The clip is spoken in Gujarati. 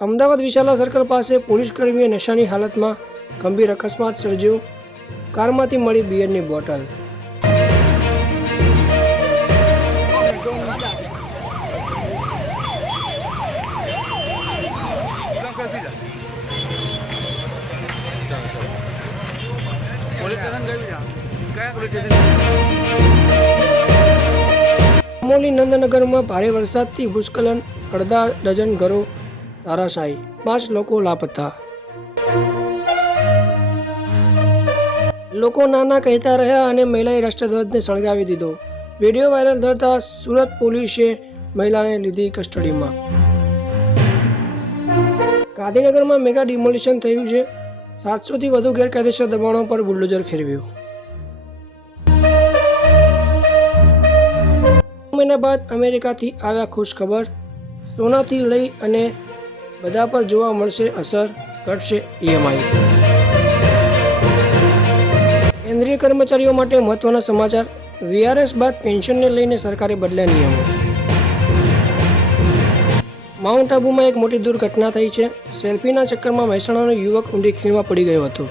અમદાવાદ વિશાલા સર્કલ પાસે પોલીસ કર્મીએ નશાની હાલતમાં ગંભીર અકસ્માત સર્જ્યો. કારમાંથી મળી બિયરની બોટલ. અમોલી નંદનગરમાં ભારે વરસાદથી ભૂસ્ખલન, અડધા ડઝન ઘરો ધરાશાયી, 5 લોકો લાપતા. લોકો નાના કહેતા રહ્યા અને મહિલાએ રાષ્ટ્રધ્વજને સળગાવી દીધો. વિડીયો વાયરલ થતા સુરત પોલીસે મહિલાને લીધી કસ્ટડીમાં. ગાંધીનગરમાં મેગા ડિમોલિશન થયું છે. 700થી વધુ ગેરકાયદેસર દબાણો પર બુલડોઝર ફેરવ્યું. મહિના બાદ અમેરિકાથી આવ્યા ખુશ ખબર. સોનાથી લઈ અને બધા પર જોવા મળશે અસર, ઘટશે EMI. કેન્દ્રીય કર્મચારીઓ માટે મહત્વના સમાચાર. VRS બાદ પેન્શનને લઈને સરકારે બદલ્યા નિયમો. માઉન્ટ આબુમાં એક મોટી દુર્ઘટના થઈ છે. સેલ્ફીના ચક્કરમાં મહેસાણાનો યુવક ઊંડી ખીણમાં પડી ગયો હતો.